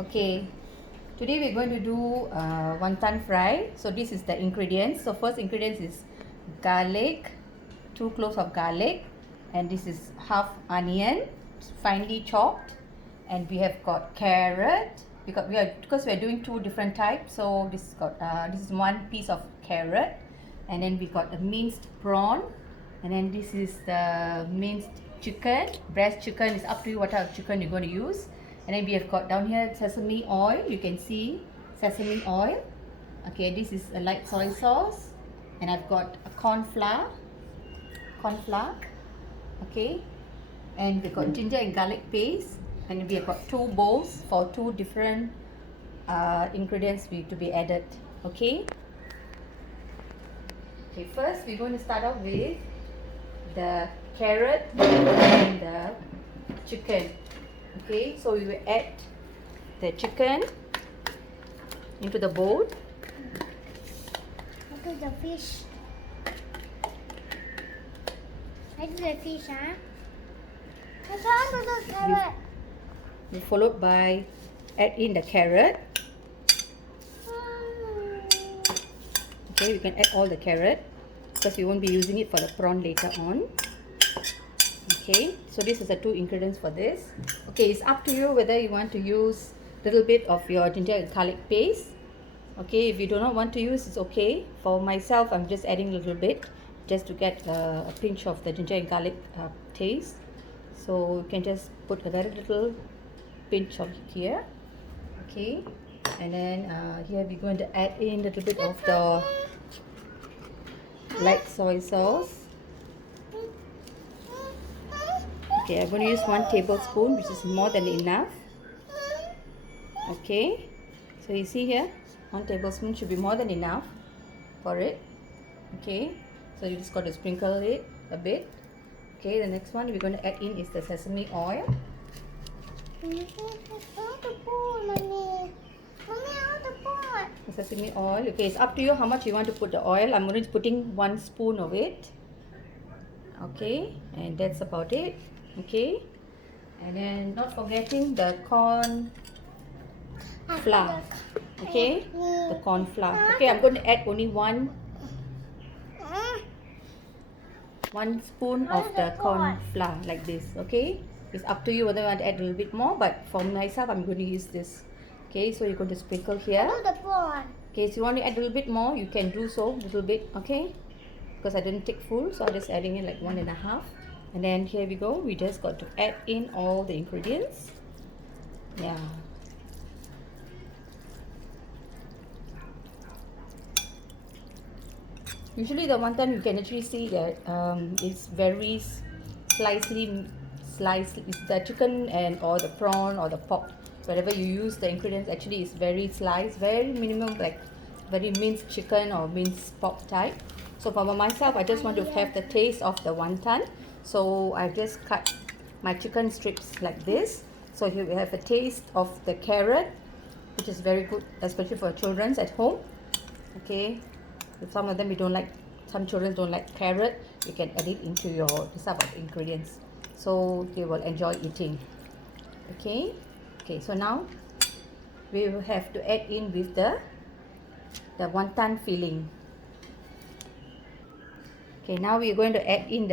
Okay, today we're going to do wonton fry. So this is the ingredients. So first ingredients is garlic, 2 cloves of garlic, and this is half onion, finely chopped, and we have got carrot. Because we are doing 2 different types. So this is 1 piece of carrot, and then we got the minced prawn, and then this is the minced chicken. Breast chicken is up to you what type of chicken you're going to use. And then we have got down here sesame oil. You can see sesame oil. Okay, this is a light soy sauce, and I've got a corn flour. Okay, and we've got ginger and garlic paste, and we have got 2 bowls for 2 different ingredients to be added. Okay. Okay, first we're going to start off with the carrot and the chicken. Okay, so we will add the chicken into the bowl. Look at the fish. I do the fish, huh? I can't do the carrot. Followed by add in the carrot. Okay, we can add all the carrot because we won't be using it for the prawn later on. Okay, so this is the 2 ingredients for this. Okay, it's up to you whether you want to use a little bit of your ginger and garlic paste. Okay, if you do not want to use, it's okay. For myself, I'm just adding a little bit just to get a pinch of the ginger and garlic taste. So you can just put a very little pinch of it here. Okay, and then here we're going to add in a little bit of the light soy sauce. Okay, I'm going to use 1 tablespoon, which is more than enough. Okay, so you see here, 1 tablespoon should be more than enough for it. Okay, so you just got to sprinkle it a bit. Okay, the next one we're going to add in is the sesame oil. The sesame oil. Okay, it's up to you how much you want to put the oil. I'm going to putting 1 spoon of it. Okay, and that's about it. Okay, and then not forgetting the corn flour. Okay, the corn flour. Okay, I'm going to add only one spoon of the corn flour like this. Okay, it's up to you whether you want to add a little bit more, but for myself I'm going to use this. Okay, so you're going to sprinkle here. Okay, so you want to add a little bit more, you can do so a little bit. Okay, because I didn't take full, so I'm just adding in like 1.5. And then here we go, we just got to add in all the ingredients. Yeah, usually the wonton you can actually see that it's very sliced. It's the chicken and or the prawn or the pork, wherever you use the ingredients actually is very sliced, very minimum, like very minced chicken or minced pork type. So for myself, I just want to have the taste of the wonton, so I just cut my chicken strips like this. So here we have a taste of the carrot, which is very good, especially for children at home. Okay, some of them some children don't like carrot, you can add it into your this type of ingredients, so they will enjoy eating. Okay, so now we will have to add in with the wonton filling. Okay, now we are going to add in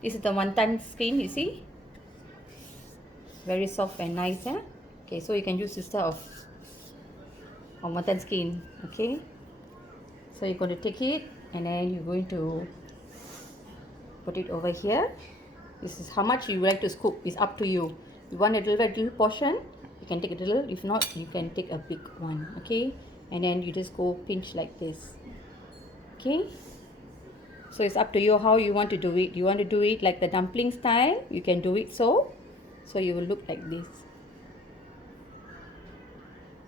this is the wonton skin, you see, very soft and nice. Okay, so you can use this type of wonton skin. Okay, so you're going to take it and then you're going to put it over here. This is how much you like to scoop, it's up to you. You want a little portion, you can take a little, if not you can take a big one. Okay, and then you just go pinch like this. Okay, so it's up to you how you want to do it. You want to do it like the dumpling style, you can do it so you will look like this.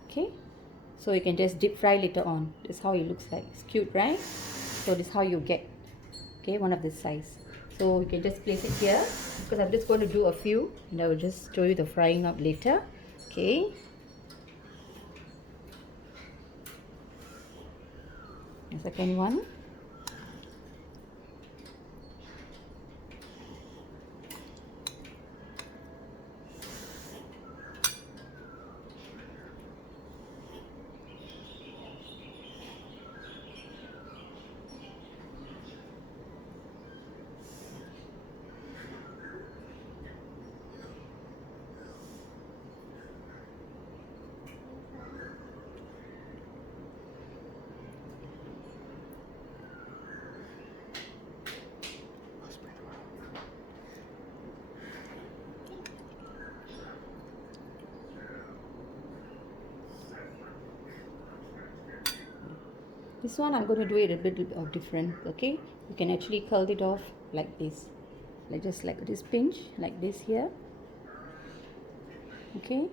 Okay, so you can just deep fry later on. This is how it looks like. It's cute, right? So this is how you get, okay, one of this size. So you can just place it here because I'm just going to do a few and I will just show you the frying up later. Okay, the second one. This one I'm going to do it a bit of different. Okay, you can actually curl it off like this, like just like this pinch like this here. Okay,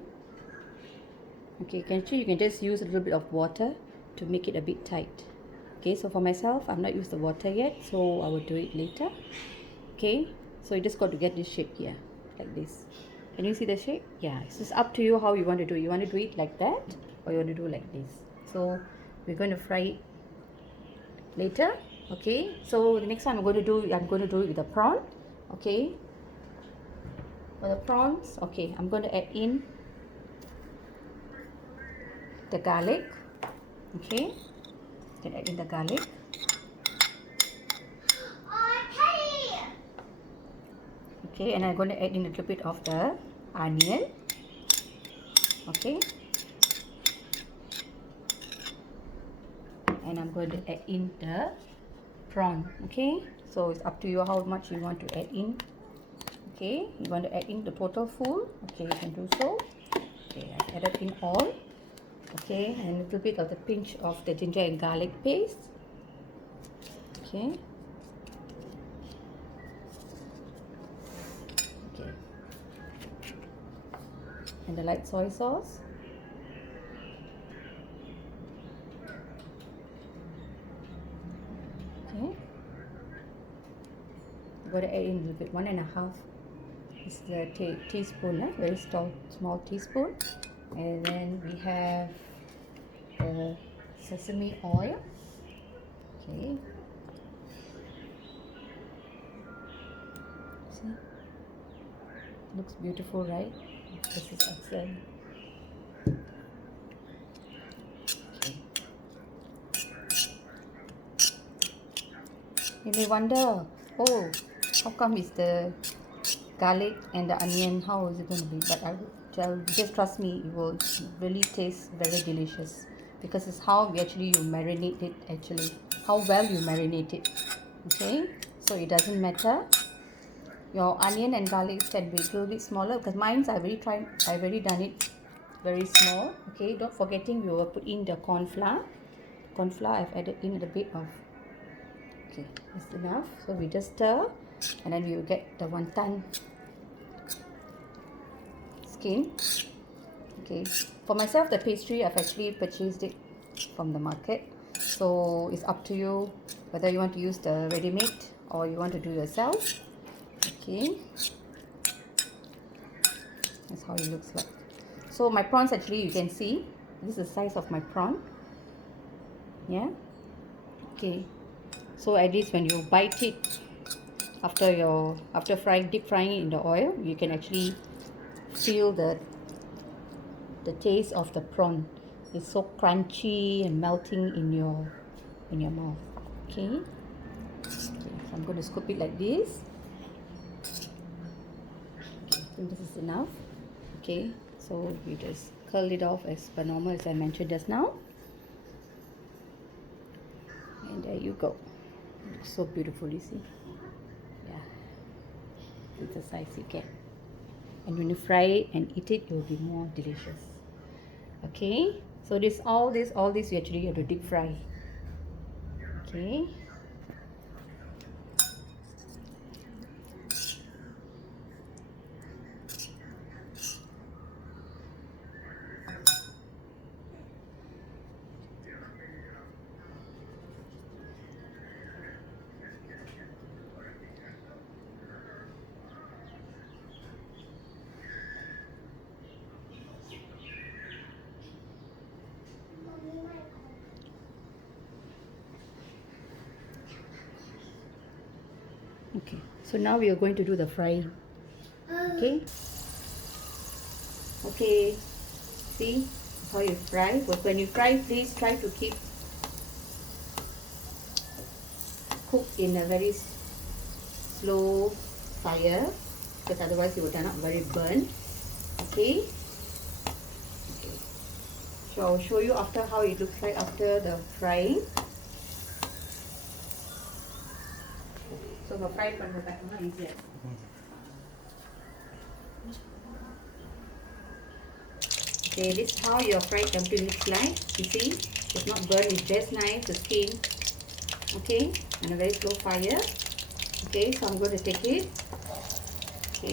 you can just use a little bit of water to make it a bit tight. Okay, so for myself, I'm not used the water yet, so I will do it later. Okay, so you just got to get this shape here like this. Can you see the shape? Yeah, it's just up to you how you want to do it. You want to do it like that, or you want to do like this. So we're going to fry it later. Okay, so the next one I'm going to do it with the prawn. Okay, for the prawns, okay, I'm going to add in the garlic. Okay, then add in the garlic. Okay, and I'm going to add in a little bit of the onion. Okay, and I'm going to add in the prawn. Okay, so it's up to you how much you want to add in. Okay, you want to add in the total full. Okay, you can do so. Okay, I added in all. Okay, and a little bit of the pinch of the ginger and garlic paste. Okay. Okay. And the light soy sauce. Okay. I'm going to add in a little bit, 1.5 is the teaspoon, very small teaspoon. And then we have the sesame oil. Okay. See? Looks beautiful, right? This is excellent. Okay. You may wonder, oh, how come is the garlic and the onion, how is it going to be? But I will tell, just trust me, it will really taste very delicious, because it's how you marinate it, actually how well you marinate it. Okay, so it doesn't matter. Your onion and garlic can be a little bit smaller, because mine's I've already done it very small. Okay, don't forgetting we will put in the corn flour. I've added in a bit of. Okay, that's enough. So we just stir, and then you get the wonton skin. Okay, for myself, the pastry I've actually purchased it from the market, so it's up to you whether you want to use the ready-made or you want to do yourself. Okay, that's how it looks like. So my prawns, actually, you can see this is the size of my prawn. Yeah. Okay, so at least when you bite it after deep frying it in the oil, you can actually feel the taste of the prawn. It's so crunchy and melting in your mouth. Okay, so I'm going to scoop it like this. Okay, I think this is enough. Okay, so you just curl it off as per normal, as I mentioned just now, and there you go. It looks so beautiful, you see. Yeah, it's the size you get, and when you fry it and eat it, it will be more delicious. Okay, so all this you actually have to deep fry. Okay, okay, so now we are going to do the frying. Okay, see how you fry. But when you fry, please try to keep cook in a very slow fire, because otherwise it will turn out very burnt. Okay, so I'll show you after how it looks like after the frying. So the fry பண்றதுக்கு தான் easier. Okay, this is how your fried dumpling looks like. You see, It's not burnt, it's just nice, the skin. Okay, on a very slow fire. Okay, so I'm going to take it